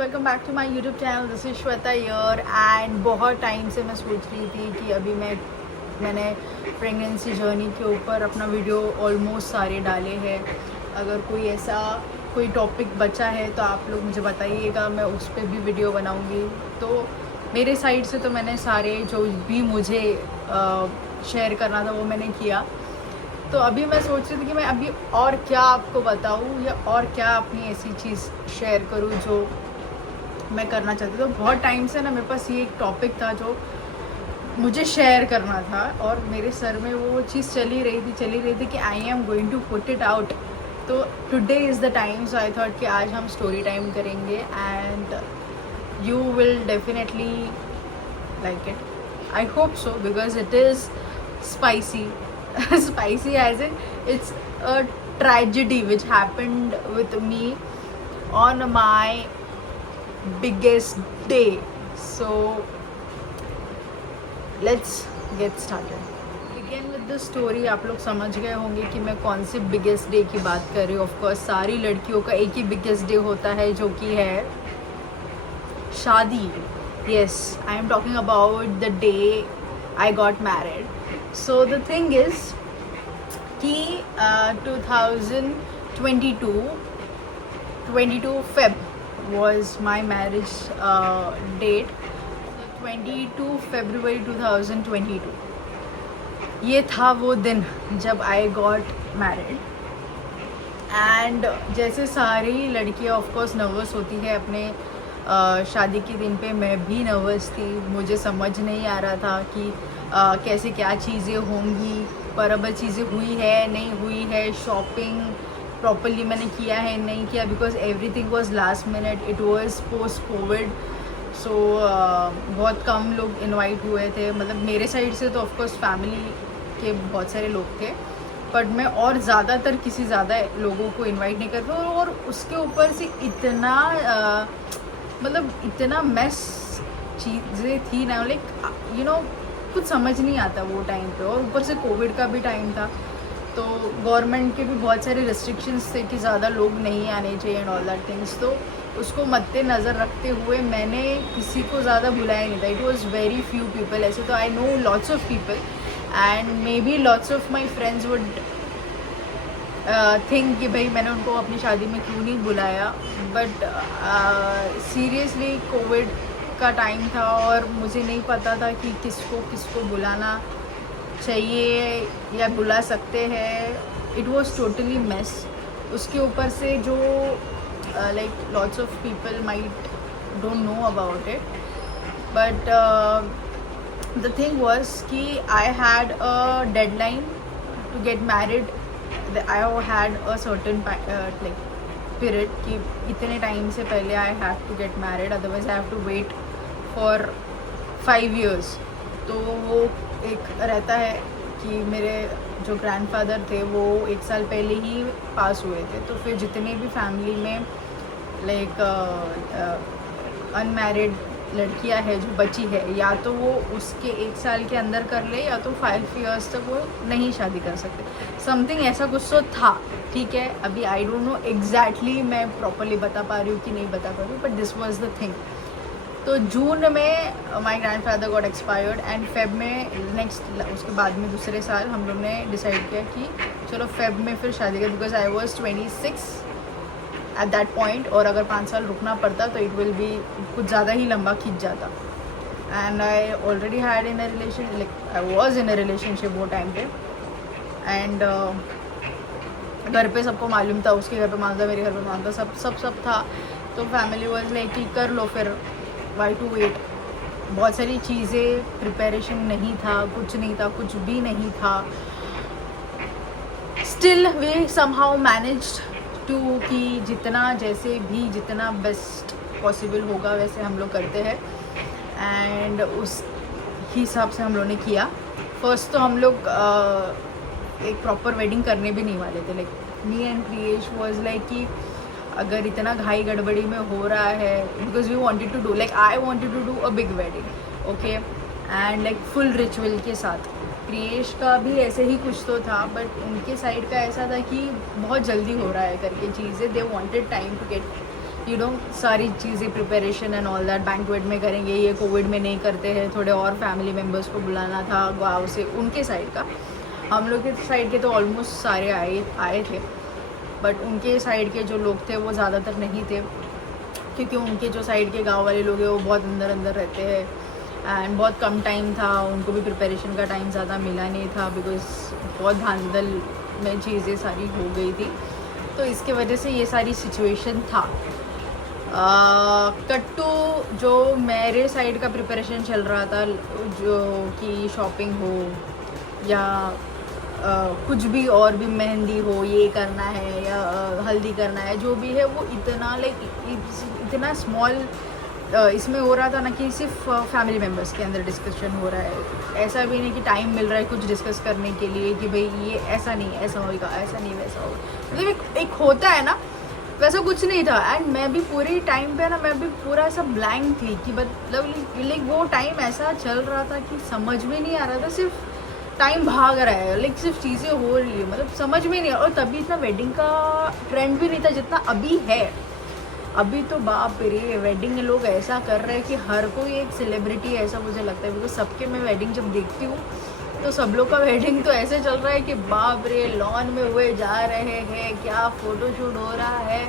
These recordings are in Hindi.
Welcome back to my YouTube channel. This is Shweta यर एंड बहुत टाइम से मैं सोच रही थी कि अभी मैंने प्रेगनेंसी जर्नी के ऊपर अपना वीडियो ऑलमोस्ट सारे डाले हैं। अगर कोई टॉपिक बचा है तो आप लोग मुझे बताइएगा, मैं उस पर भी वीडियो बनाऊंगी। तो मेरे साइड से तो मैंने सारे जो भी मुझे शेयर करना था वो मैंने किया। तो अभी मैं सोच रही थी कि मैं अभी और क्या आपको बताऊँ या और क्या अपनी ऐसी चीज़ शेयर करूँ जो मैं करना चाहती हूँ। तो बहुत टाइम से ना मेरे पास ये एक टॉपिक था जो मुझे शेयर करना था और मेरे सर में वो चीज़ चली रही थी कि I am going to put it out. तो today is the time, so I thought कि आज हम स्टोरी टाइम करेंगे and you will definitely like it. I hope so because it is spicy. Spicy as in it's a tragedy which happened with me on my biggest day. So let's get started. Begin with the story. आप लोग समझ गए होंगे कि मैं कौन से बिगेस्ट डे की बात कर रही हूँ। ऑफ कोर्स सारी लड़कियों का एक ही बिगेस्ट डे होता है जो कि है शादी. Yes, I am talking about the day I got married. So the thing is कि 22 Feb was my marriage date. 22 February 2022 ये था वो दिन जब I got married. एंड जैसे सारी लड़कियाँ ऑफ कोर्स नर्वस होती है अपने शादी के दिन पे, मैं भी नर्वस थी। मुझे समझ नहीं आ रहा था कि कैसे क्या चीज़ें होंगी, पर अब चीज़ें हुई है नहीं हुई है, शॉपिंग प्रॉपरली मैंने किया है नहीं किया, because everything was last minute, it was post Covid. So बहुत कम लोग इनवाइट हुए थे, मतलब मेरे साइड से तो ऑफकोर्स फैमिली के बहुत सारे लोग थे, बट मैं और ज़्यादातर किसी ज़्यादा लोगों को इनवाइट नहीं करती। और उसके ऊपर से इतना मतलब इतना मेस चीज़ें थी ना, लाइक यू नो कुछ समझ नहीं आता वो टाइम पे। और ऊपर से कोविड का भी टाइम था, तो गवर्नमेंट के भी बहुत सारे रिस्ट्रिक्शंस थे कि ज़्यादा लोग नहीं आने चाहिए एंड ऑल दैट थिंग्स। तो उसको मद्देनज़र रखते हुए मैंने किसी को ज़्यादा बुलाया नहीं था। It was very few people. ऐसे तो I know lots of people and may be lots of my friends would think कि भाई मैंने उनको अपनी शादी में क्यों नहीं बुलाया। बट सीरियसली कोविड का टाइम था और मुझे नहीं पता था कि किसको बुलाना चाहिए या बुला सकते हैं। It was totally mess. उसके ऊपर से जो like lots of people might don't know about it, but the thing was कि I had a deadline to get married. I had a certain like period कि इतने टाइम से पहले I have to get married, otherwise I have to wait for 5 years. तो वो एक रहता है कि मेरे जो ग्रैंडफादर थे वो 1 साल पहले ही पास हुए थे। तो फिर जितने भी फैमिली में लाइक अनमैरिड लड़कियां है जो बची है, या तो वो उसके 1 साल के अंदर कर ले या तो 5 years तक वो नहीं शादी कर सकते। समथिंग ऐसा कुछ तो था, ठीक है। अभी आई डोंट नो एग्जैक्टली मैं प्रॉपरली बता पा रही हूँ कि नहीं बता पा रही हूँ, but this was the thing. तो जून में माई grandfather got expired and Feb में नेक्स्ट उसके बाद में दूसरे साल हम लोग ने डिसाइड किया कि चलो फेब में फिर शादी कर, because I was 26 at that point. और अगर 5 साल रुकना पड़ता तो इट विल बी कुछ ज़्यादा ही लंबा खींच जाता। And I already had in a relation, like I was in a relationship वो टाइम पे। एंड घर पे सबको मालूम था, उसके घर पे मालूम था, मेरे घर पे मालूम था, सब था। तो फैमिली वाज लाइक कि कर लो फिर, वाई टू वेट। बहुत सारी चीज़ें प्रिपरेशन नहीं था, कुछ नहीं था, कुछ भी नहीं था। Still they somehow managed to कि जितना बेस्ट पॉसिबल होगा वैसे हम लोग करते हैं। एंड उस हिसाब से हम लोग ने किया। फर्स्ट तो हम लोग एक प्रॉपर वेडिंग करने भी नहीं वाले थे। Like me and Kriesh was like कि अगर इतना घाई गड़बड़ी में हो रहा है, because we wanted to do, like I wanted to do a big wedding, okay, and like full ritual के साथ। क्रिएश का भी ऐसे ही कुछ तो था, बट उनके साइड का ऐसा था कि बहुत जल्दी हो रहा है करके चीज़ें, they wanted time to get you know सारी चीज़ें preparation and all that banquet में करेंगे, ये कोविड में नहीं करते हैं। थोड़े और फैमिली मेम्बर्स को बुलाना था गाँव से, उनके साइड का। हम लोग के साइड के तो ऑलमोस्ट सारे आए थे, बट उनके साइड के जो लोग थे वो ज़्यादातर नहीं थे, क्योंकि उनके जो साइड के गांव वाले लोग हैं वो बहुत अंदर अंदर रहते हैं एंड बहुत कम टाइम था, उनको भी प्रिपरेशन का टाइम ज़्यादा मिला नहीं था, बिकॉज बहुत धांधल में चीज़ें सारी हो गई थी, तो इसके वजह से ये सारी सिचुएशन था। कट्टू जो मेरे साइड का प्रिपरेशन चल रहा था, जो कि शॉपिंग हो या कुछ भी और भी, मेहंदी हो, ये करना है या हल्दी करना है, जो भी है वो इतना इतना स्मॉल इसमें हो रहा था ना कि सिर्फ फैमिली मेम्बर्स के अंदर डिस्कशन हो रहा है। ऐसा भी नहीं कि टाइम मिल रहा है कुछ डिस्कस करने के लिए कि भाई ये ऐसा नहीं, ऐसा होगा, ऐसा नहीं वैसा होगा, मतलब एक होता है ना, वैसा कुछ नहीं था। एंड मैं भी पूरे टाइम पे ना, मैं भी पूरा ऐसा ब्लैंक थी कि मतलब लाइक वो टाइम ऐसा चल रहा था कि समझ में नहीं आ रहा था, सिर्फ टाइम भाग रहा है, लाइक सिर्फ चीज़ें हो रही है, मतलब समझ में नहीं। और तभी इतना वेडिंग का ट्रेंड भी नहीं था जितना अभी है। अभी तो बाप रे, वेडिंग लोग ऐसा कर रहे हैं कि हर कोई एक सेलिब्रिटी है, ऐसा मुझे लगता है। बिकॉज सबके मैं वेडिंग जब देखती हूँ तो सब लोग का वेडिंग तो ऐसे चल रहा है कि बाप रे, लॉन में हुए जा रहे हैं, क्या फ़ोटोशूट हो रहा है,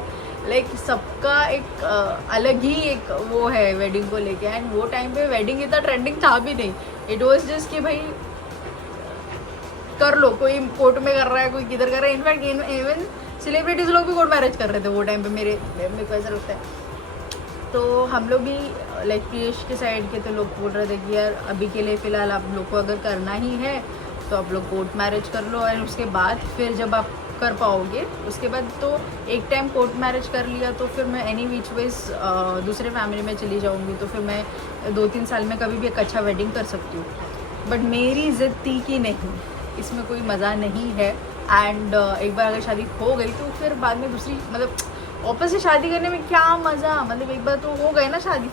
लाइक सबका एक अलग ही एक वो है वेडिंग को लेके। एंड वो टाइम पे वेडिंग इतना ट्रेंडिंग था भी नहीं, इट वॉज जस्ट कि भाई कर लो, कोई कोर्ट में कर रहा है, कोई किधर कर रहा है। इनफैक्ट इवन सेलिब्रिटीज लोग भी कोर्ट मैरिज कर रहे थे वो टाइम पे, मेरे को ऐसा लगता है। तो हम लोग भी लाइक प्रियेश के साइड के तो लोग बोल रहे थे कि यार अभी के लिए फ़िलहाल आप लोग को अगर करना ही है तो आप लोग कोर्ट मैरिज कर लो, और उसके बाद फिर जब आप कर पाओगे उसके बाद तो एक टाइम कोर्ट मैरिज कर लिया तो फिर मैं एनी विच वेज दूसरे फैमिली में चली जाऊँगी, तो फिर मैं 2-3 साल में कभी भी एक अच्छा वेडिंग कर सकती हूँ। बट मेरी ज़िद थी कि नहीं, इसमें कोई मज़ा नहीं है। एंड एक बार अगर शादी हो गई तो फिर बाद में दूसरी, मतलब वापस से शादी करने में क्या मज़ा, मतलब एक बार तो हो गए ना शादी,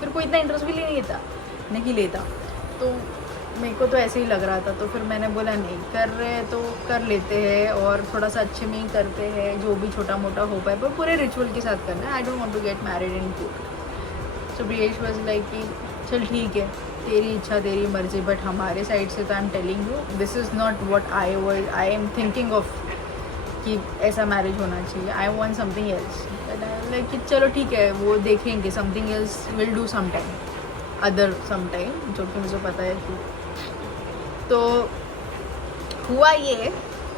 फिर कोई इतना इंटरेस्ट भी नहीं लेता। तो मेरे को तो ऐसे ही लग रहा था, तो फिर मैंने बोला नहीं कर रहे तो कर लेते हैं, और थोड़ा सा अच्छे में ही करते हैं, जो भी छोटा मोटा हो पाए, पर पूरे रिचुअल के साथ करना है। I don't want to get married in court. So Priyesh was like कि चल ठीक है, तेरी इच्छा तेरी मर्जी, बट हमारे साइड से तो I am telling you this is not what I am thinking of कि ऐसा मैरिज होना चाहिए। I want something else. Like कि चलो ठीक है, वो देखेंगे, something else will do some time, other some time, जो कि मुझे पता है कि। तो हुआ ये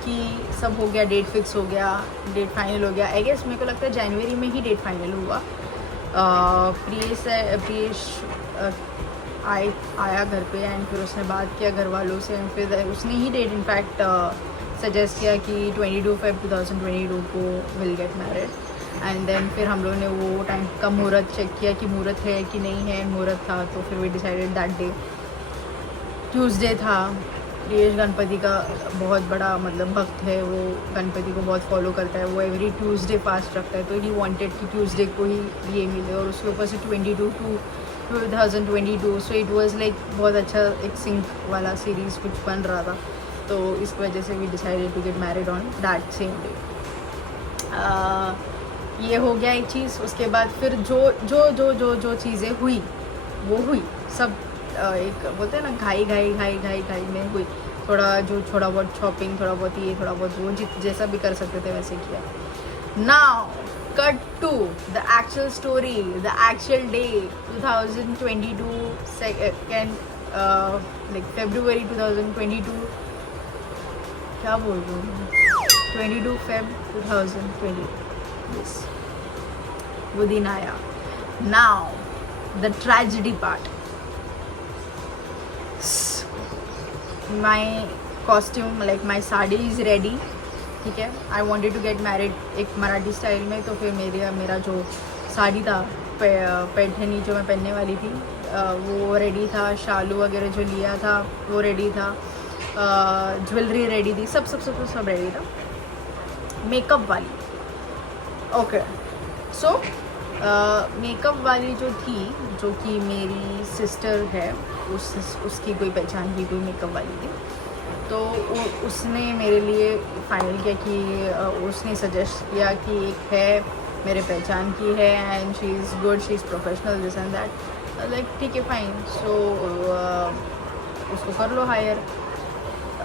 कि सब हो गया, डेट फिक्स हो गया, डेट फाइनल हो गया। आई गेस मेरे को लगता है जनवरी में ही डेट फाइनल हुआ। प्रियेश आया घर पे, एंड फिर उसने बात किया घर वालों से, एंड फिर उसने ही डेट इनफैक्ट सजेस्ट किया कि 22 Feb 2022 को will get married. And then फिर हम लोग ने वो टाइम का मुहूर्त चेक किया कि मुहूर्त है कि नहीं है, मुहूर्त था, तो फिर we decided that day. Tuesday था। प्रियेश गणपति का बहुत बड़ा मतलब भक्त है, वो गणपति को बहुत फॉलो करता है, वो एवरी ट्यूसडे फास्ट रखता है, तो ही वांटेड कि ट्यूसडे को ही ये मिले, और उसके ऊपर से 22 to 2022। So it was like बहुत अच्छा एक सिंक वाला सीरीज़ कुछ बन रहा था, तो इस वजह से we decided to get married on that same day. ये हो गया एक चीज़। उसके बाद फिर जो चीज़ें हुई वो हुई सब, एक बोलते हैं ना घाई में हुई। थोड़ा बहुत शॉपिंग, थोड़ा बहुत ये, थोड़ा बहुत वो, जैसा भी कर सकते थे वैसे किया। Now cut to the actual story, the actual day 2022 second like February 2022, क्या बोल रही हूँ, 22 Feb 2020, yes, वो दिन आया। Now the tragedy part, my costume, like my sari is ready, ठीक है। I wanted to get married एक मराठी स्टाइल में, तो फिर मेरा जो साड़ी था, पैठनी जो मैं पहनने वाली थी, वो रेडी था। शालू वगैरह जो लिया था वो रेडी था, ज्वेलरी रेडी थी, सब रेडी था। मेकअप वाली, ओके, सो मेकअप वाली जो थी, जो कि मेरी सिस्टर है, उसकी कोई पहचान की कोई मेकअप वाली थी, तो उसने मेरे लिए फाइनल किया कि उसने सजेस्ट किया कि एक है मेरे पहचान की है and she is good, she is professional, this and that. Like ठीक है फाइन. सो उसको कर लो हायर.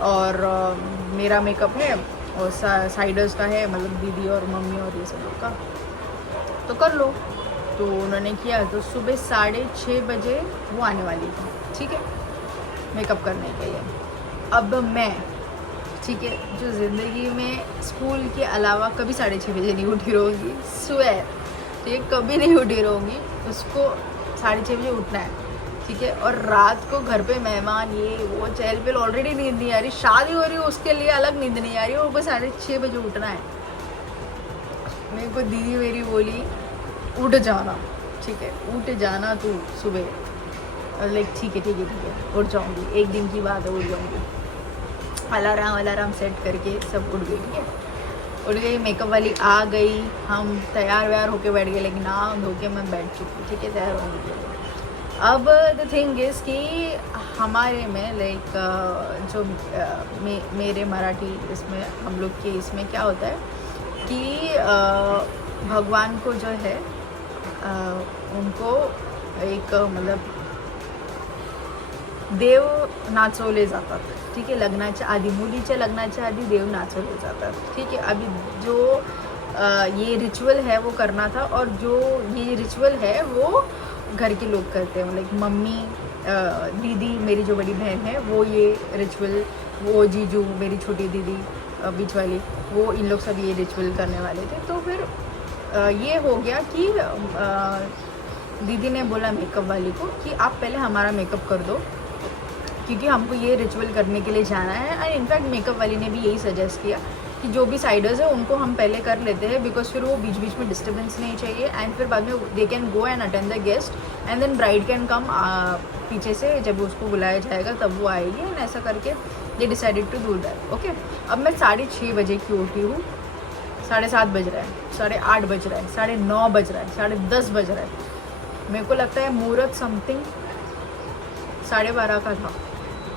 और मेरा मेकअप है और साइडर्स का है, मतलब दीदी और मम्मी और ये सब लोग का, तो कर लो. तो उन्होंने किया. तो सुबह 6:30 बजे वो आने वाली थी, ठीक है, मेकअप करने के लिए. अब मैं, ठीक है, जो ज़िंदगी में स्कूल के अलावा कभी 6:30 बजे नहीं उठी रहूँगी, स्वेयर, ठीक है, कभी नहीं उठी रहूँगी. उसको 6:30 बजे उठना है, ठीक है. और रात को घर पे मेहमान ये वो चहल पहल, ऑलरेडी नींद नहीं आ रही, शादी हो रही है उसके लिए अलग नींद नहीं आ रही, और बस 6:30 बजे उठना है. मेरे को दीदी मेरी बोली उठ जाना, ठीक है, उठ जाना तू सुबह. लाइक ठीक है उठ जाऊँगी, एक दिन की बात है, उठ जाऊँगी. अलार्म सेट करके सब उठ गई, ठीक है, उठ गई. मेकअप वाली आ गई, हम तैयार व्यार होके बैठ गए, लेकिन ना धो के मैं बैठ चुकी, ठीक है, तैयार होंगी. अब द थिंग इज़ कि हमारे में लाइक जो मेरे मराठी इसमें हम लोग के इसमें क्या होता है कि भगवान को जो है उनको एक मतलब देव नाचवले जातात, ठीक आहे. लग्नाच्या आधी, मुलीच्या लग्नाच्या आधी देव नाचवले जातात, ठीक आहे. अभी जो ये रिचुअल है वो करना था, और जो ये रिचुअल है वो घर के लोग करते हैं, मतलब मम्मी, दीदी मेरी जो बड़ी बहन है वो ये रिचुअल, वो जीजू मेरी छोटी दीदी बीच वाली, वो इन लोग सब ये रिचुअल करने वाले थे. तो फिर ये हो गया कि दीदी ने बोला मेकअप वाली को कि आप पहले हमारा मेकअप कर दो, क्योंकि हमको ये रिचुअल करने के लिए जाना है. एंड इनफैक्ट मेकअप वाली ने भी यही सजेस्ट किया कि जो भी साइडर्स है उनको हम पहले कर लेते हैं, बिकॉज फिर वो बीच बीच में डिस्टर्बेंस नहीं चाहिए, एंड फिर बाद में they can go and attend the guest, and then bride can come पीछे से, जब उसको बुलाया जाएगा तब वो आएगी. एंड ऐसा करके they decided to do that, okay. अब मैं 6:30 बजे की उठी हूँ, 7:30 बज रहा है, 8:30 बज रहा है, 9:30 बज रहा है, 10:30 बज रहा है. मेरे को लगता है मुहूर्त समथिंग 12:30 का था.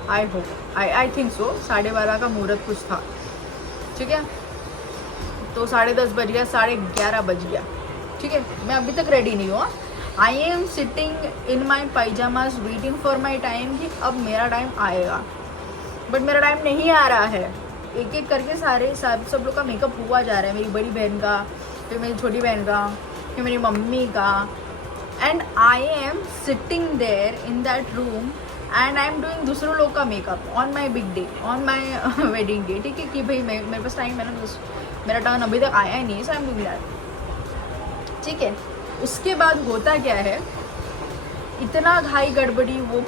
आई थिंक सो 12:30 का मुहूर्त कुछ था, ठीक है. तो 10:30 बज गया, 11:30 बज गया, ठीक है. मैं अभी तक रेडी नहीं हुआ. I am sitting in my pyjamas waiting for my time कि अब मेरा टाइम आएगा, बट मेरा टाइम नहीं आ रहा है. एक एक करके सब लोग का मेकअप हुआ जा रहा है. मेरी बड़ी बहन का, फिर मेरी छोटी बहन का, फिर मेरी मम्मी का. And I am sitting there in that room and I am doing दूसरों लोग का makeup on my big day, on my wedding day, ठीक है. कि भाई मेरे पास टाइम है ना, मेरा टर्न अभी तक आया ही नहीं है, सो आई एम डूइंग दैट, ठीक है. उसके बाद होता क्या है, इतना घाई गड़बड़ी. वो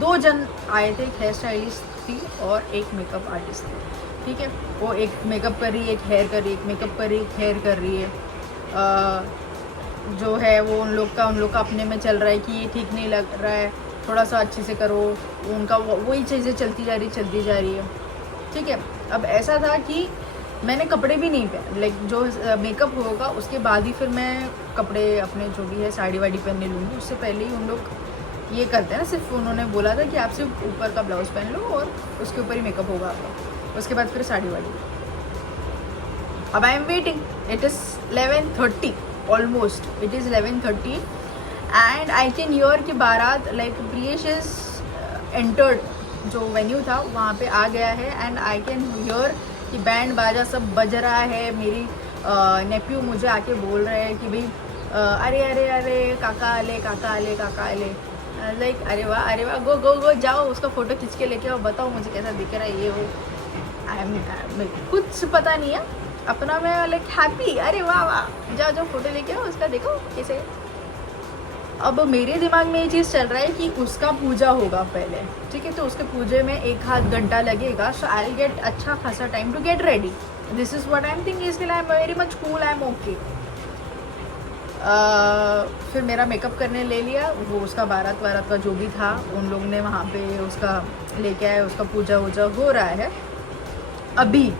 2 जन आए थे, एक हेयर स्टाइलिस्ट थी और एक मेकअप आर्टिस्ट थी, ठीक है. वो एक मेकअप कर रही है, एक हेयर कर रही है, एक मेकअप कर रही है, एक हेयर कर रही है. जो है वो उन लोग का अपने में चल रहा है कि ये ठीक नहीं लग रहा है, थोड़ा सा अच्छे से करो. उनका वही चीज़ें चलती जा रही है, ठीक है. अब ऐसा था कि मैंने कपड़े भी नहीं पहने, लाइक जो मेकअप होगा उसके बाद ही फिर मैं कपड़े अपने जो भी है साड़ी वाड़ी पहनने लूँगी. उससे पहले ही उन लोग ये करते हैं ना, सिर्फ उन्होंने बोला था कि आप सिर्फ ऊपर का ब्लाउज पहन लो और उसके ऊपर ही मेकअप होगा आपका, उसके बाद फिर साड़ी वाड़ी. अब I am waiting, it is 11:30 almost, it is 11:30 and I can hear कि बारात लाइक प्रियश इज एंटर्ड, जो वेन्यू था वहाँ पे आ गया है. एंड आई कैन हियर कि बैंड बाजा सब बज रहा है. मेरी नेफ्यू मुझे आके बोल रहे हैं कि भाई अरे अरे अरे काका आले. लाइक अरे वाह गो गो गो जाओ, उसका फ़ोटो खींच के लेके आओ, बताओ मुझे कैसा दिख रहा है ये वो. आई कुछ पता नहीं है अपना, मैं लाइक हैप्पी, अरे वाह जाओ फ़ोटो लेके आओ उसका, देखो कैसे. अब मेरे दिमाग में ये चीज़ चल रहा है कि उसका पूजा होगा पहले, ठीक है. तो उसके पूजे में 1 घंटा लगेगा, सो आई विल गेट अच्छा खासा time to get ready. This is what I am thinking. इसके लिए I am very much cool, I am okay. फिर मेरा मेकअप करने ले लिया, वो उसका बारात का जो भी था उन लोग ने वहाँ पे उसका लेके आए, उसका पूजा वूजा हो रहा है. अभी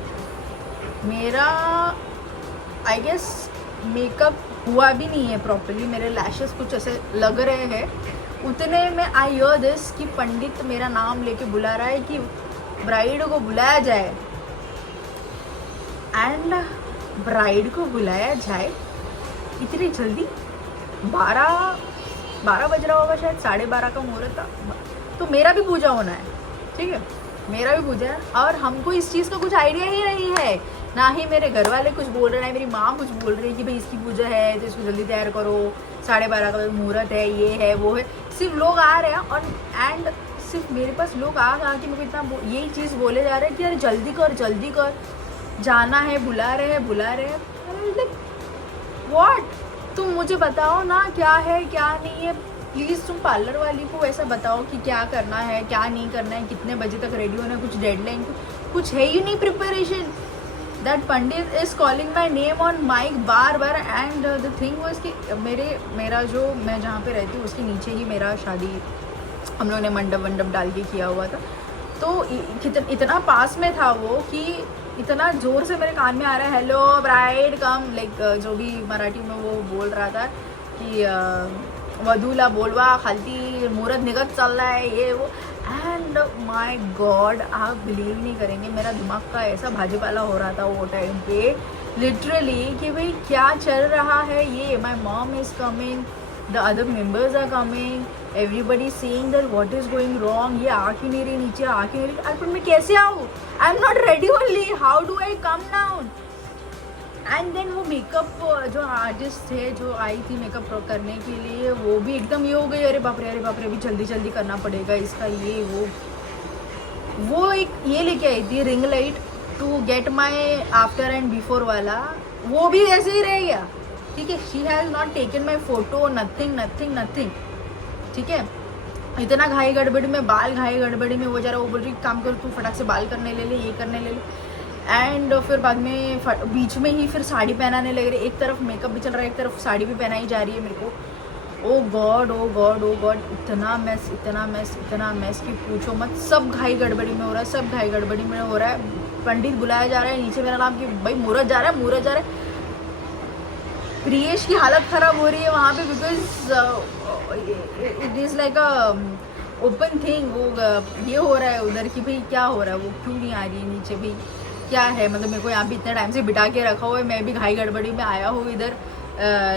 मेरा आई गेस मेकअप हुआ भी नहीं है प्रॉपर्ली, मेरे लैशेस कुछ ऐसे लग रहे हैं. उतने में आई हियर दिस कि पंडित मेरा नाम लेके बुला रहा है कि ब्राइड को बुलाया जाए. एंड ब्राइड को बुलाया जाए इतनी जल्दी? 12 बज रहा होगा शायद, 12:30 का मुहूर्त था। तो मेरा भी पूजा होना है, ठीक है, मेरा भी पूजा है, और हमको इस चीज़ का कुछ आइडिया ही नहीं है। ना ही मेरे घर वाले कुछ बोल रहे हैं, मेरी माँ कुछ बोल रही है कि भाई इसकी पूजा है तो इसको जल्दी तैयार करो, 12:30 का मुहूर्त है, ये है वो है। सिर्फ लोग आ रहे हैं और एंड सिर्फ मेरे पास लोग आ कि मेरे को इतना यही चीज़ बोले जा रहे हैं कि अरे जल्दी कर, जाना है, बुला रहे हैं। व्हाट? तुम मुझे बताओ ना क्या है क्या नहीं है, प्लीज़ तुम पार्लर वाली को ऐसा बताओ कि क्या करना है क्या नहीं करना है, कितने बजे तक रेडी होना है, कुछ डेडलाइन कुछ है ही नहीं preparation. That pandit is calling my name on mic बार एंड द थिंग वॉज कि मेरा जो मैं जहाँ पे रहती हूँ उसके नीचे ही मेरा शादी हम लोगों ने मंडप डाल के किया हुआ था। तो इतना पास में था वो कि इतना ज़ोर से मेरे कान में आ रहा है, हेलो ब्राइड कम, लाइक जो भी मराठी में वो बोल रहा था कि वधूला बोलवा खालती मुहूर्त निकट चल रहा है, ये वो। एंड माय गॉड, आप बिलीव नहीं करेंगे, मेरा दिमाग का ऐसा भाजीपाला हो रहा था वो टाइम पे लिटरली कि भाई क्या चल रहा है ये। My mom is coming, the other members are coming, everybody saying that what is going wrong, ये आ क्यों नहीं रही नीचे, आ क्यों नहीं रही, मैं कैसे आऊँ, I am not ready only, how do I come down. And then वो मेकअप जो आर्टिस्ट थे जो आई थी मेकअप करने के लिए, वो भी एकदम ये हो गई, अरे बाप रे अभी जल्दी करना पड़ेगा इसका, ये वो एक ये लेके आई थी ring light to get my after and before वाला, वो भी ऐसे ही रह गया, ठीक है। She has not taken my photo, nothing, ठीक है। इतना घाई गड़बड़ी में वो जरा वो बोल रही काम कर, तू फटाक से बाल करने ले ले, ये करने ले ले। एंड फिर बाद में बीच में ही फिर साड़ी पहनाने लग रही, एक तरफ मेकअप भी चल रहा है, एक तरफ साड़ी भी पहनाई जा रही है मेरे को। ओ गॉड, इतना मैस कि पूछो मत। सब घाई गड़बड़ी में हो रहा है, पंडित बुलाया जा रहा है नीचे, मेरा नाम कि भाई मुहूर्त जा रहा है। प्रियेश की हालत ख़राब हो रही है वहाँ पे, because it is like a open thing, वो ये हो रहा है उधर कि भाई क्या हो रहा है, वो क्यों नहीं आ रही है नीचे, भाई क्या है, मतलब मेरे को यहाँ पे इतने टाइम से बिठा के रखा हुआ है, मैं भी घाई गड़बड़ी में आया हूँ इधर।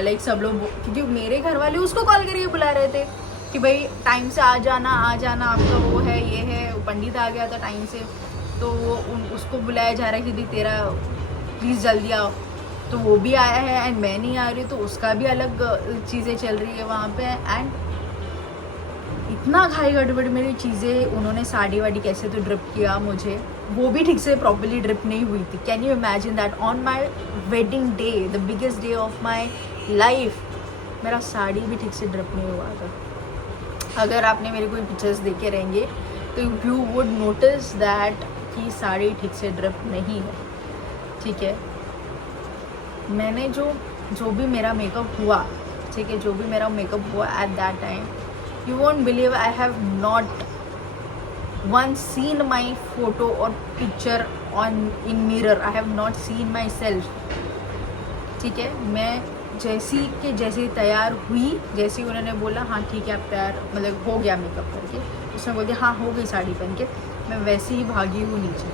लाइक सब लोग, क्योंकि मेरे घर वाले उसको कॉल करके बुला रहे थे कि भाई टाइम से आ जाना आपका वो है ये है, पंडित आ गया था टाइम से, तो वो उसको बुलाया जा रहा है कि भाई तेरा प्लीज़ जल्दी आओ, तो वो भी आया है एंड मैं नहीं आ रही, तो उसका भी अलग चीज़ें चल रही है वहाँ पे। एंड इतना घाई गड़बड़ी मेरी चीज़ें, उन्होंने साड़ी वाड़ी कैसे तो ड्रिप किया मुझे, वो भी ठीक से प्रॉपर्ली ड्रिप नहीं हुई थी। Can you imagine that on my wedding day, the biggest day of my life, मेरा साड़ी भी ठीक से ड्रिप नहीं हुआ था। अगर आपने मेरे कोई पिक्चर्स देखे रहेंगे तो यू वुड नोटिस दैट कि साड़ी ठीक से ड्रिप नहीं है, ठीक है। मैंने जो भी मेरा मेकअप हुआ, ठीक है, जो भी मेरा मेकअप हुआ at that time, you won't believe I have not once seen my photo or picture on in mirror, I have not seen myself, ठीक है। मैं जैसी तैयार हुई, जैसे उन्होंने बोला हाँ ठीक है आप तैयार, मतलब हो गया मेकअप करके, उसने बोल दिया हाँ हो गई साड़ी पहन के, मैं वैसे ही भागी हूँ नीचे।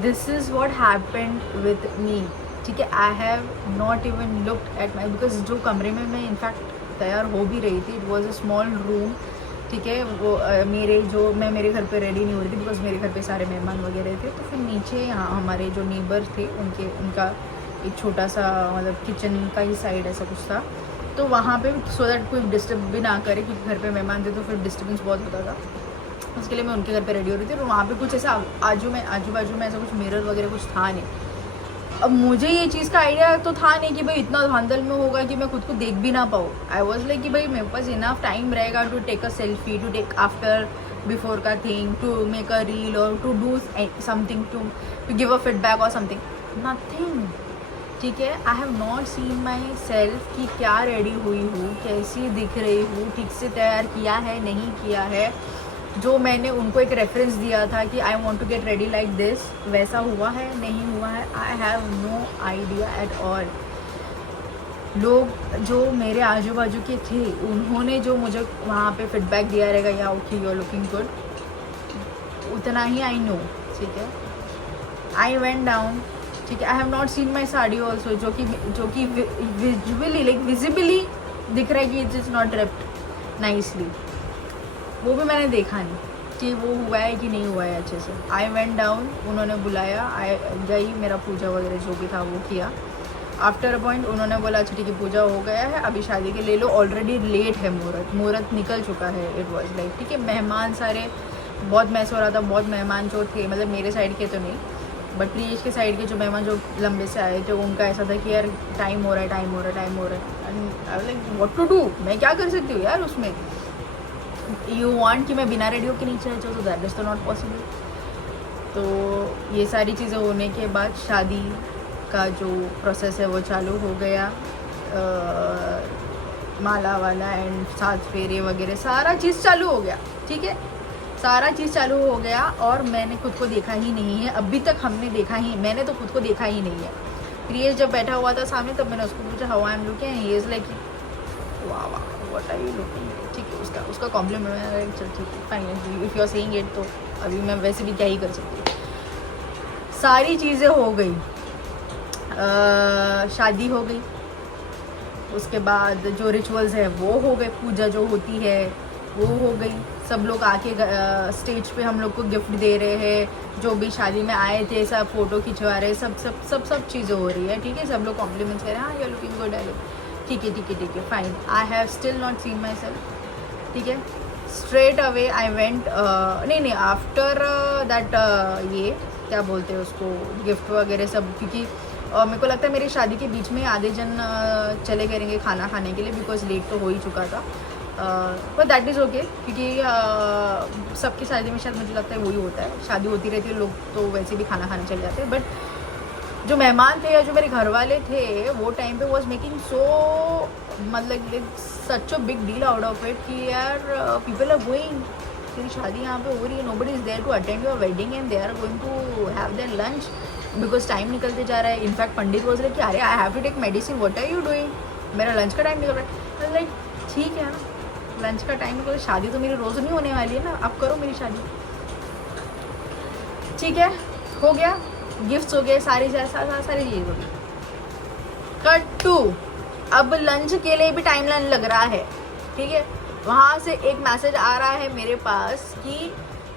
This is what happened with me, ठीक है। I have not even looked at my, because जो कमरे में मैं इनफैक्ट तैयार हो भी रही थी, it was a small room, ठीक है। वो मैं मेरे घर पे रेडी नहीं हो रही थी, बिकॉज मेरे घर पे सारे मेहमान वगैरह थे। तो फिर नीचे यहाँ हमारे जो नेबर थे उनका एक छोटा सा मतलब किचन का ही साइड ऐसा कुछ था, तो वहाँ पे सो दैट कोई डिस्टर्ब भी ना करे, क्योंकि घर पे मेहमान थे तो फिर डिस्टर्बेंस बहुत होता था, उसके लिए मैं उनके घर पे रेडी हो रही थी। और वहाँ पे कुछ ऐसा आजू बाजू में ऐसा कुछ मिरर वगैरह कुछ था नहीं। अब मुझे ये चीज़ का आइडिया तो था नहीं कि भाई इतना धांधल में होगा कि मैं खुद को देख भी ना पाऊँ। आई वॉज लाइक कि भाई मेरे पास इनफ टाइम रहेगा to take a selfie, to take after before का thing, to make a reel और to do something, to give a feedback और समथिंग, नथिंग, ठीक है। I have not seen myself कि क्या रेडी हुई हूँ, कैसी दिख रही हूँ, ठीक से तैयार किया है नहीं किया है। जो मैंने उनको एक रेफरेंस दिया था कि I want to get ready like this, वैसा हुआ है नहीं हुआ है, I have no idea at all. लोग जो मेरे आजू बाजू के थे उन्होंने जो मुझे वहाँ पे फीडबैक दिया रहेगा, या okay you are looking good, उतना ही आई नो, ठीक है। आई वेंट डाउन, ठीक है। I have not seen my sari also, जो कि विजुअली लाइक विजिबली दिख रहा है कि it is not draped nicely. वो भी मैंने देखा नहीं कि वो हुआ है कि नहीं हुआ है अच्छे से। आई वेंट डाउन, उन्होंने बुलाया, आई गई, मेरा पूजा वगैरह जो भी था वो किया। आफ्टर अ पॉइंट उन्होंने बोला अच्छा ठीक है पूजा हो गया है, अभी शादी के ले लो, ऑलरेडी लेट है, मुहूर्त निकल चुका है। इट वॉज लाइक ठीक है। मेहमान सारे बहुत मैस हो रहा था, बहुत मेहमान जो थे, मतलब मेरे साइड के तो नहीं बट प्रियेश के साइड के जो मेहमान जो लंबे से आए थे उनका ऐसा था कि यार टाइम हो रहा है and I like what to do, मैं क्या कर सकती हूँ यार उसमें। यू वांट कि मैं बिना रेडी होकर नीचे आ जाऊँ, तो दैट इज़ तो नॉट पॉसिबल। तो ये सारी चीज़ें होने के बाद शादी का जो प्रोसेस है वो चालू हो गया। माला वाला एंड 7 फेरे वगैरह सारा चीज़ चालू हो गया, ठीक है। सारा चीज़ चालू हो गया और मैंने खुद को देखा ही नहीं है अभी तक। मैंने तो खुद को देखा ही नहीं है। प्रियेश जब बैठा हुआ था सामने तब मैंने उसको पूछा how I am looking, he is like वाह व्हाट आर यू लुकिंग, ठीक है। उसका कॉम्प्लीमेंट, चल ठीक है fine, if you are saying it तो अभी मैं वैसे भी क्या ही कर सकती हूँ। सारी चीज़ें हो गई, शादी हो गई, उसके बाद जो रिचुअल्स है वो हो गए, पूजा जो होती है वो हो गई। सब लोग आके स्टेज पे हम लोग को गिफ्ट दे रहे हैं, जो भी शादी में आए थे सब फ़ोटो खिंचवा रहे हैं, सब चीज़ें हो रही है, ठीक है। सब लोग कॉम्प्लीमेंट्स कर रहे हैं, हाँ you are looking good, I look ठीक है fine. I have still not seen myself, ठीक है। स्ट्रेट अवे आई वेंट, नहीं आफ्टर दैट ये क्या बोलते हैं उसको, गिफ्ट वगैरह सब, क्योंकि मेरे को लगता है मेरी शादी के बीच में आधे जन चले करेंगे खाना खाने के लिए, बिकॉज लेट तो हो ही चुका था। पर दैट इज़ ओके, क्योंकि सबकी शादी में शायद मुझे लगता है वही होता है, शादी होती रहती है, लोग तो वैसे भी खाना खाने चले जाते हैं। बट जो मेहमान थे या जो मेरे घर वाले थे वो टाइम पे वॉज मेकिंग सो मतलब such a big deal out of it कि यार पीपल आर गोइंग, तेरी शादी यहाँ पे हो रही है, nobody is there to attend your wedding and they are going to have their lunch because time निकलते जा रहा है। इनफैक्ट पंडित बोल रहे कि अरे I have to take medicine, what are you doing, मेरा लंच का टाइम निकल रहा है। लाइक ठीक है ना, लंच का टाइम निकल, शादी तो मेरी रोज़ नहीं होने वाली है ना, अब करो मेरी शादी, ठीक है। हो गया, गिफ्ट्स हो गए, सारी चीज़ हो गई। कट टू, अब लंच के लिए भी टाइम लाइन लग रहा है, ठीक है। वहाँ से एक मैसेज आ रहा है मेरे पास कि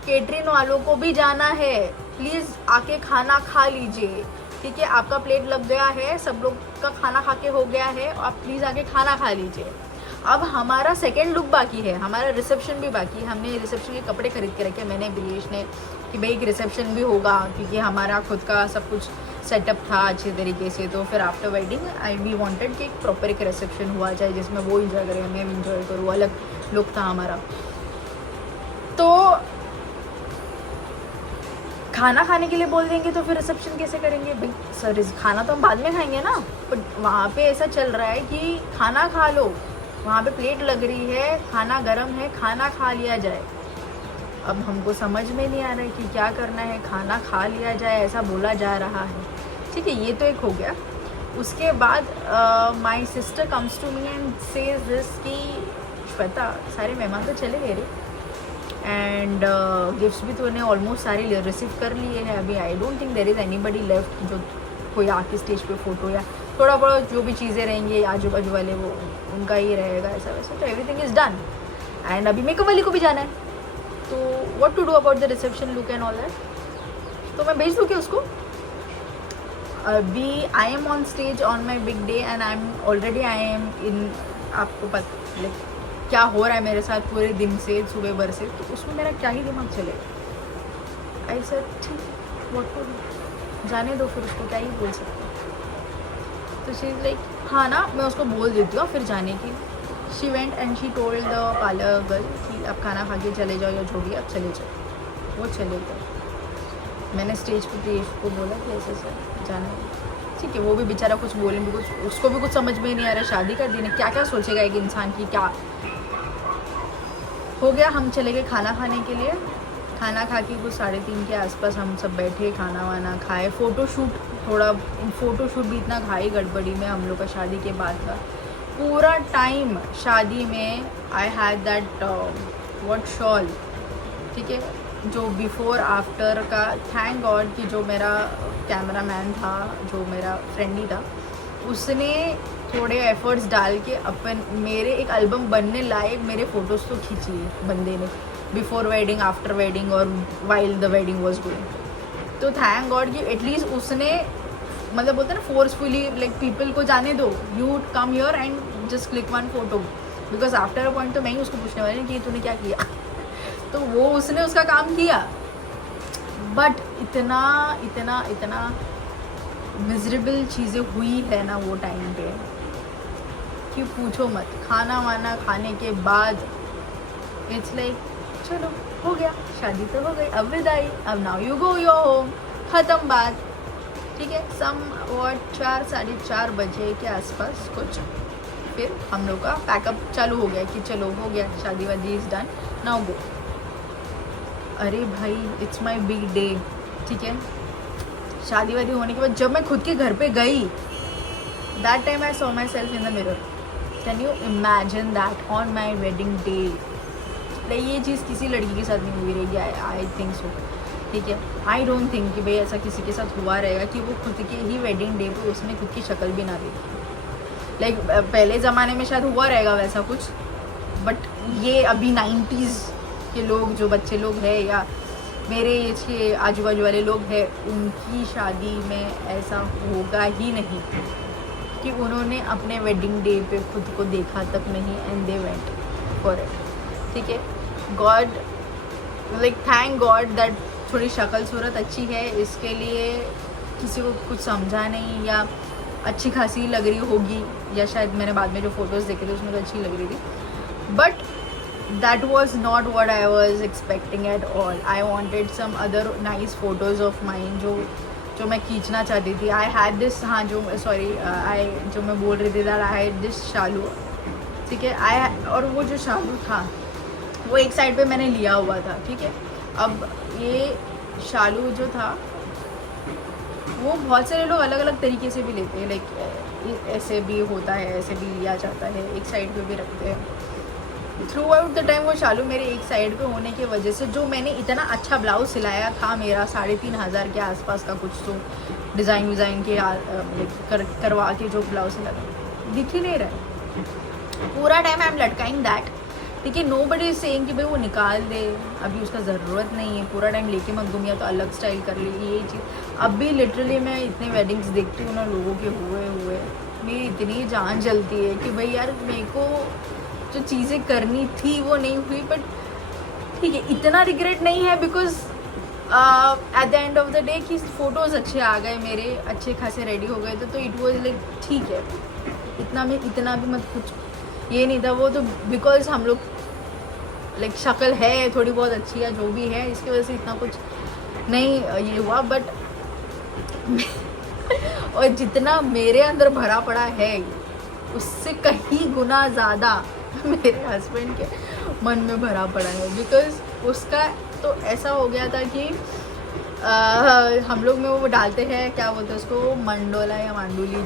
केटरिंग वालों को भी जाना है, प्लीज़ आके खाना खा लीजिए, ठीक है। आपका प्लेट लग गया है, सब लोग का खाना खा के हो गया है, आप प्लीज़ आके खाना खा लीजिए। अब हमारा सेकेंड लुक बाकी है, हमारा रिसेप्शन भी बाकी है। हमने रिसेप्शन के कपड़े खरीद के रखे, मैंने ब्रियेश ने, कि भाई एक रिसेप्शन भी होगा, क्योंकि हमारा खुद का सब कुछ सेटअप था अच्छे तरीके से। तो फिर after wedding I we wanted कि एक प्रॉपर एक रिसेप्शन हुआ जाए जिसमें वो इंजॉय करें, मैं इंजॉय करूँ, अलग लुक था हमारा। तो खाना खाने के लिए बोल देंगे तो फिर रिसेप्शन कैसे करेंगे भाई, सर खाना तो हम बाद में खाएंगे ना। बट वहाँ पे ऐसा चल रहा है कि खाना खा लो, वहाँ पे प्लेट लग रही है, खाना गर्म है, खाना खा लिया जाए। अब हमको समझ में नहीं आ रहा है कि क्या करना है, खाना खा लिया जाए ऐसा बोला जा रहा है, ठीक है। ये तो एक हो गया। उसके बाद my sister comes to me and says this कि श्वेता सारे मेहमान तो चले गए रे, एंड गिफ्ट्स भी तूने ऑलमोस्ट सारे रिसीव कर लिए हैं, अभी I don't think there is anybody left जो कोई आके स्टेज पे फ़ोटो या थोड़ा बहुत जो भी चीज़ें रहेंगी आजू बाजू वाले वो उनका ही रहेगा, ऐसा वैसा। तो एवरीथिंग इज़ डन एंड अभी मेकअप वाली को भी जाना है, तो what to do about the reception look and all that. तो मैं भेज दूँ कि उसको अभी I am on stage on my big day and I am in, आपको पता लाइक क्या हो रहा है मेरे साथ पूरे दिन से, सुबह भर से, तो उसमें मेरा क्या ही दिमाग चलेगा। आई सेड ठीक, व्हाट टू डू, जाने दो, फिर उसको क्या ही बोल सकते। तो शी इज़ लाइक हाँ ना, मैं उसको बोल देती हूँ फिर जाने की। She went and she told the parlour girl कि अब खाना खा के चले जाओ या जो भी, अब चले जाओ। वो चले गए। मैंने स्टेज पर प्रियेश को बोला कि ऐसे ऐसे जाना है, ठीक है। वो भी बेचारा कुछ बोले भी, कुछ उसको भी कुछ समझ में नहीं आ रहा, शादी का दिन है, क्या क्या सोचेगा एक इंसान की, क्या हो गया। हम चले गए खाना खाने के लिए। खाना खा के कुछ 3:30 के आसपास हम सब बैठे, खाना वाना खाए, फ़ोटोशूट, थोड़ा फ़ोटोशूट भी इतना खाई गड़बड़ी में हम लोग का शादी के बाद का पूरा टाइम शादी में। I had that what shawl, ठीक है, जो बिफोर आफ्टर का, थैंक गॉड कि जो मेरा कैमरा मैन था जो मेरा फ्रेंड ही था, उसने थोड़े एफर्ट्स डाल के अपन मेरे एक एल्बम बनने लायक मेरे फ़ोटोज़ तो खींची बंदे ने, बिफोर वेडिंग, आफ्टर वेडिंग और while the wedding was going. तो थैंक गॉड कि एटलीस्ट उसने मतलब बोलते हैं ना फोर्सफुली लाइक पीपल को जाने दो, you come here and just click one photo, because after a point तो मैं ही उसको पूछने वाली कि तूने क्या किया तो वो उसने उसका काम किया। बट इतना इतना इतना मिजरेबल चीज़ें हुई है ना वो टाइम पे कि पूछो मत। खाना वाना खाने के बाद इट्स लाइक चलो हो गया, शादी तो हो गई, अब विदाई, अब now you go your home, ख़त्म बात। ठीक है, सम वॉट 4-4:30 बजे के आसपास कुछ फिर हम लोग का पैकअप चालू हो गया कि चलो हो गया, शादी वादी इज़ डन, नाउ गो। अरे भाई इट्स माई बिग डे। ठीक है, शादी वादी होने के बाद जब मैं खुद के घर पे गई, that time I saw my self in the mirror. Can you imagine that on my wedding day? Like ये चीज़ किसी लड़की के साथ नहीं हुई रहेगी, आई थिंक सो। ठीक है, आई डोंट थिंक कि भाई ऐसा किसी के साथ हुआ रहेगा कि वो खुद के ही वेडिंग डे पे उसने खुद की शक्ल भी ना देखी। लाइक पहले ज़माने में शायद हुआ रहेगा वैसा कुछ, बट ये अभी 90s के लोग जो बच्चे लोग हैं या मेरे एज के आजू बाजू वाले लोग हैं, उनकी शादी में ऐसा होगा ही नहीं कि उन्होंने अपने वेडिंग डे पे खुद को देखा तक नहीं, and they went for it. ठीक है, God like thank God that थोड़ी शक्ल सूरत अच्छी है, इसके लिए किसी को कुछ समझा नहीं, या अच्छी खासी लग रही होगी, या शायद मैंने बाद में जो फ़ोटोज़ देखे थे उसमें तो अच्छी लग रही थी, but that was not what I was expecting at all. I wanted some other nice photos of mine जो मैं खींचना चाहती थी। I had this, हाँ जो सॉरी जो मैं बोल रही थी that I had this शालू। ठीक है, और वो जो शालू था वो एक साइड पे मैंने लिया हुआ था। ठीक है, अब ये शालू जो था वो बहुत सारे लोग अलग अलग तरीके से भी लेते हैं, लाइक ऐसे भी होता है, ऐसे भी लिया जाता है, एक साइड पे भी रखते हैं। थ्रू आउट द टाइम वो शालू मेरे एक साइड पे होने की वजह से, जो मैंने इतना अच्छा ब्लाउज सिलाया था मेरा 3,500 के आसपास का कुछ, तो डिज़ाइन विज़ाइन के करवा के जो ब्लाउज सिलाया दिख ही नहीं रहा पूरा टाइम। आई एम लटकाइंग दैट। ठीक है, नो बडी इज सेइंग कि भाई वो निकाल दे, अभी उसका ज़रूरत नहीं है, पूरा टाइम लेके मत घूम, या तो अलग स्टाइल कर लेगी ये चीज़। अब भी लिटरली मैं इतने वेडिंग्स देखती हूँ ना लोगों के हुए मेरी इतनी जान जलती है कि भाई यार मेरे को जो चीज़ें करनी थी वो नहीं हुई, बट ठीक है इतना रिग्रेट नहीं है, because at the end of the day कि फ़ोटोज़ अच्छे आ गए मेरे, अच्छे खासे रेडी हो गए थे, तो इट वाज लाइक ठीक है, इतना भी मत कुछ ये नहीं था वो तो, बिकॉज हम लोग लाइक शक्ल है थोड़ी बहुत अच्छी या जो भी है, इसकी वजह से इतना कुछ नहीं ये हुआ। बट और जितना मेरे अंदर भरा पड़ा है उससे कहीं गुना ज़्यादा मेरे हस्बैंड के मन में भरा पड़ा है, बिकॉज उसका तो ऐसा हो गया था कि हम लोग में वो डालते हैं, क्या बोलते हैं उसको, मंडोला या मांडुली,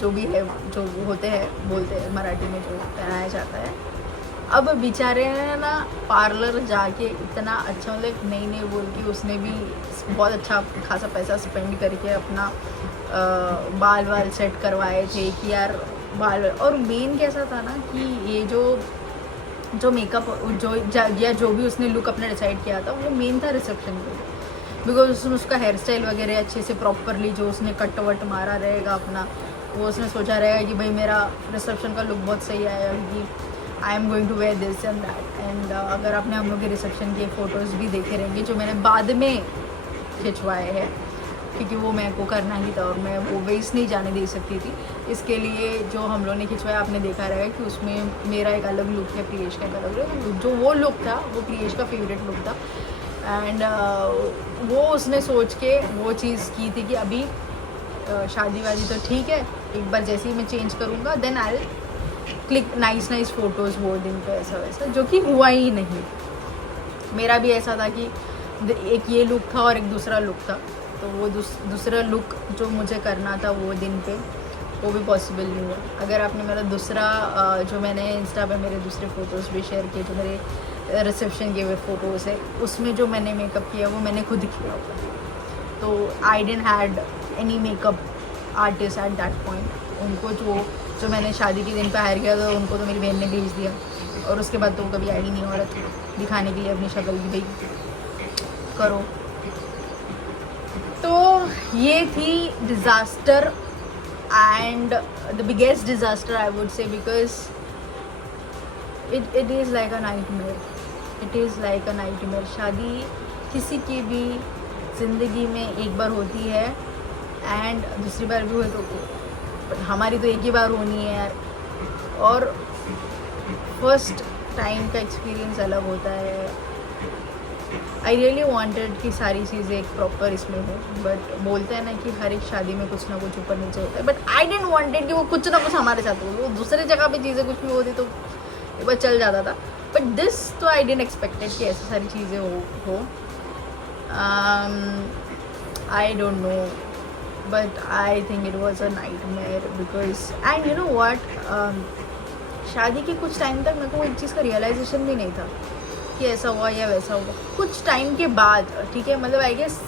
जो भी है, जो होते हैं बोलते हैं मराठी में, जो पहनाया जाता है। अब बेचारे ने ना पार्लर जाके इतना अच्छा, मतलब नहीं बोल के उसने भी बहुत अच्छा खासा पैसा स्पेंड करके अपना बाल वाल सेट करवाए थे कि यार बाल। और मेन कैसा था ना कि ये जो मेकअप जो भी उसने लुक अपना डिसाइड किया था वो मेन था रिसेप्शन के लिए, बिकॉज उसने उसका हेयर स्टाइल वगैरह अच्छे से प्रॉपरली जो उसने कट वट मारा रहेगा अपना, वो उसने सोचा रहेगा कि भाई मेरा रिसेप्शन का लुक बहुत सही आया कि I am going to wear this and that. And अगर आपने हम लोग के रिसेप्शन के फ़ोटोज़ भी देखे रहेंगे जो मैंने बाद में खिंचवाए हैं, क्योंकि वो मेरे को करना ही था और मैं वो वेस्ट नहीं जाने दे सकती थी, इसके लिए जो हम लोग ने खिंचवाया आपने देखा रहेगा कि उसमें मेरा एक अलग लुक है, प्रियेश का एक अलग लुक, जो वो लुक था वो प्रियेश का फेवरेट लुक था। एंड वो उसने सोच के वो चीज़ की थी कि अभी शादी वादी तो ठीक है, एक बार जैसे ही मैं चेंज करूँगा then I will click nice photos वो दिन पे, ऐसा वैसा, जो कि हुआ ही नहीं। मेरा भी ऐसा था कि एक ये लुक था और एक दूसरा लुक था, तो वो दूसरा लुक जो मुझे करना था वो दिन पे वो भी पॉसिबल नहीं हुआ। अगर आपने मेरा दूसरा जो मैंने इंस्टा पे मेरे दूसरे फ़ोटोज़ भी शेयर किए, जो मेरे रिसेप्शन के हुए फ़ोटोज़ है, उसमें जो मैंने मेकअप किया वो मैंने खुद किया हुआ, तो I didn't had any makeup artist at that point. उनको जो मैंने शादी के दिन पे हायर किया था उनको तो मेरी बहन ने भेज दिया, और उसके बाद तो कभी आई ही नहीं औरत दिखाने के लिए अपनी शक्ल की, भाई करो। तो ये थी disaster, and the biggest disaster I would say, because it is like a nightmare, it is like a nightmare. शादी किसी की भी ज़िंदगी में एक बार होती है, एंड दूसरी बार भी हुई तो हमारी तो एक ही बार होनी है यार। और फर्स्ट टाइम का एक्सपीरियंस अलग होता है। आई रियली वॉन्टेड कि सारी चीज़ें एक प्रॉपर इसमें हो, बट बोलते हैं ना कि हर एक शादी में कुछ ना कुछ ऊपर नीचे होता है, बट आई डेंट वॉन्टेड कि वो कुछ ना कुछ हमारे साथ हो। वो दूसरे जगह पे चीज़ें कुछ भी होती तो एक बार चल जाता था, बट दिस तो आई डेंट एक्सपेक्टेड कि ऐसी सारी चीज़ें हो। I don't know, but I think it was a nightmare because, and you know what, शादी के कुछ टाइम तक मेरे को एक चीज़ का रियलाइजेशन भी नहीं था कि ऐसा हुआ या वैसा हुआ। कुछ टाइम के बाद, ठीक है, मतलब आई गेस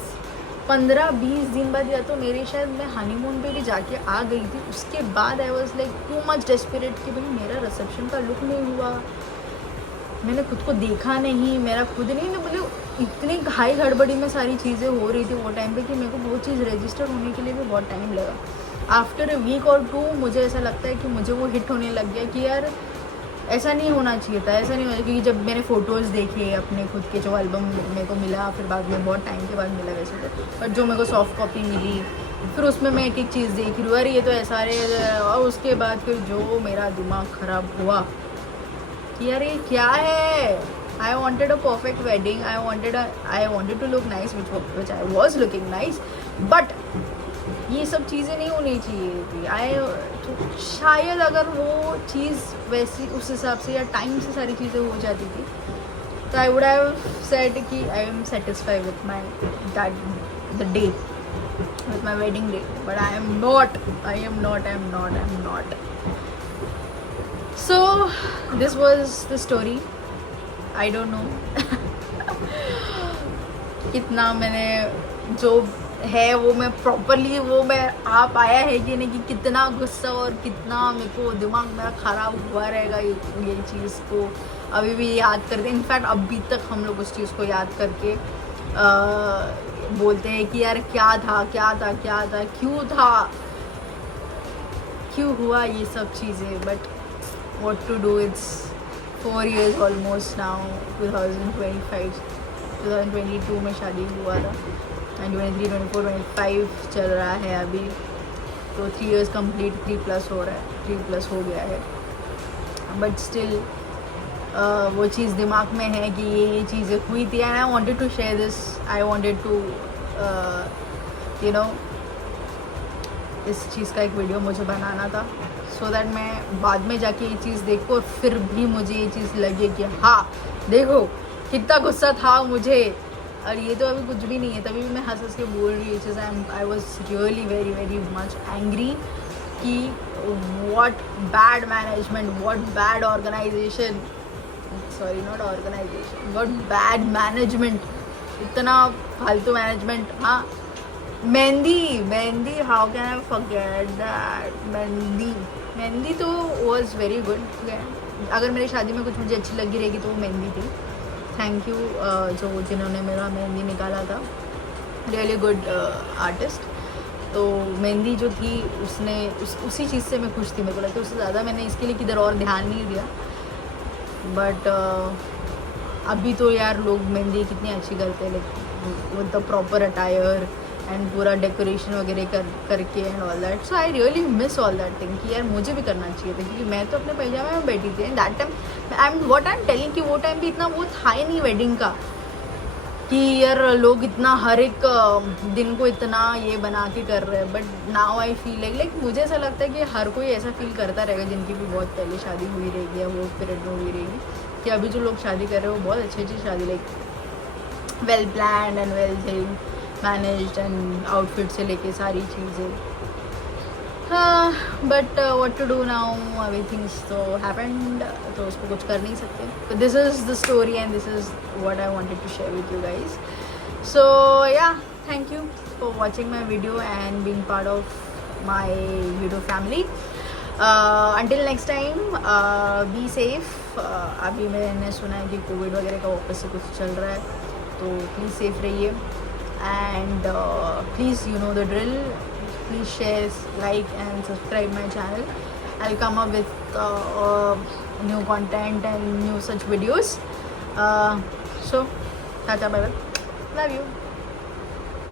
15-20 दिन बाद, या तो मेरे शायद मैं हनीमून पे भी जाके आ गई थी, उसके बाद I was like too much desperate कि भाई मेरा रिसेप्शन का लुक नहीं हुआ, मैंने खुद को देखा नहीं, मेरा खुद नहीं, मतलब इतनी हाई गड़बड़ी में सारी चीज़ें हो रही थी वो टाइम पे कि मेरे को वो चीज़ रजिस्टर होने के लिए भी बहुत टाइम लगा। आफ्टर अ वीक और 2 मुझे ऐसा लगता है कि मुझे वो हिट होने लग गया कि यार ऐसा नहीं होना चाहिए था, ऐसा नहीं होना, क्योंकि जब मैंने फ़ोटोज़ देखे अपने खुद के, जो एल्बम मेरे को मिला, फिर बाद में बहुत टाइम के बाद मिला वैसे तो, बट जो मेरे को सॉफ्ट कॉपी मिली, फिर उसमें मैं एक एक चीज़ देख रही हूँ, अरे ये तो ऐसा है, और उसके बाद फिर जो मेरा दिमाग ख़राब हुआ कि यार ये क्या है। I wanted a perfect wedding, I wanted to look nice, which I was looking nice, but ये सब चीज़ें नहीं होनी चाहिए थी। तो शायद अगर वो चीज़ वैसी उस हिसाब से या टाइम से सारी चीज़ें हो जाती थी तो आई वुड हैव सेड कि I am satisfied with my that the day, with my wedding day, but I am not. So this was the story. I don't know कितना मैंने जो है वो मैं प्रॉपरली वो मैं आ पाया है कि नहीं, कि कितना गुस्सा और कितना मेरे को दिमाग मेरा ख़राब हुआ रहेगा ये चीज़ को अभी भी याद करते। इनफैक्ट अभी तक हम लोग उस चीज़ को याद करके बोलते हैं कि यार क्या था, क्यों हुआ ये सब चीज़ें। But what to do, it's 4 years almost now. 2022 में शादी हुआ था, 23, 24, 25 चल रहा है अभी, तो 3 years कंप्लीट, 3+ हो रहा है, 3+ हो गया है। बट स्टिल वो चीज़ दिमाग में है कि ये चीज़ें हुई थी, and I wanted to share this, I wanted to you know इस चीज़ का एक वीडियो मुझे बनाना था, सो दैट मैं बाद में जाके ये चीज़ देखूँ और फिर भी मुझे ये चीज़ लगे कि हाँ देखो कितना गुस्सा था मुझे, और ये तो अभी कुछ भी नहीं है, तभी भी मैं हंस के बोल रही हूँ चीज़। I was really very much angry कि what bad management, what bad organisation, sorry not organisation, what bad management, इतना फालतू मैनेजमेंट। हाँ, mehndi, how can I forget that. Mehndi तो वॉज वेरी गुड। अगर मेरी शादी में कुछ मुझे अच्छी लगी रहेगी तो वो मेहंदी थी। थैंक यू जिन्होंने मेरा मेहंदी निकाला था, रियली गुड आर्टिस्ट। तो मेहंदी जो थी उसने उसी चीज़ से मैं खुश थी, मेरे को लगता है उससे ज़्यादा मैंने इसके लिए किधर और ध्यान नहीं दिया। बट अभी तो यार लोग मेहंदी कितनी अच्छी करते हैं, like with the proper attire and पूरा डेकोरेशन वगैरह करके and all that. So I really miss all that thing कि यार मुझे भी करना चाहिए था, क्योंकि मैं तो अपने पैजामे में बैठी थी that time. What I am telling कि वो टाइम भी इतना वो था ही नहीं वेडिंग का कि यार लोग इतना हर एक दिन को इतना ये बना के कर रहे हैं। But now I feel like मुझे ऐसा लगता है कि हर कोई ऐसा फील करता रहेगा जिनकी भी बहुत पहले शादी हुई रहेगी या वो पीरियड में हुई रहेगी, कि अभी जो लोग शादी कर रहे हैं वो बहुत अच्छी शादी, like well plan and well thing managed and outfit से लेके सारी चीज़ें। हाँ, but what to do now, everything's तो हैपेंड, तो उसको कुछ कर नहीं सकते। तो this is the story and this is what I wanted to share with you guys. So yeah, thank you for watching my video and being part of my video family. Until next time, be safe. अभी मैंने सुना है कि कोविड वगैरह का वापस से कुछ चल रहा है, तो प्लीज़ सेफ रहिए and please, you know the drill. Please share, like and subscribe my channel. I'll come up with new content and new such videos. So tata, bye bye, love you.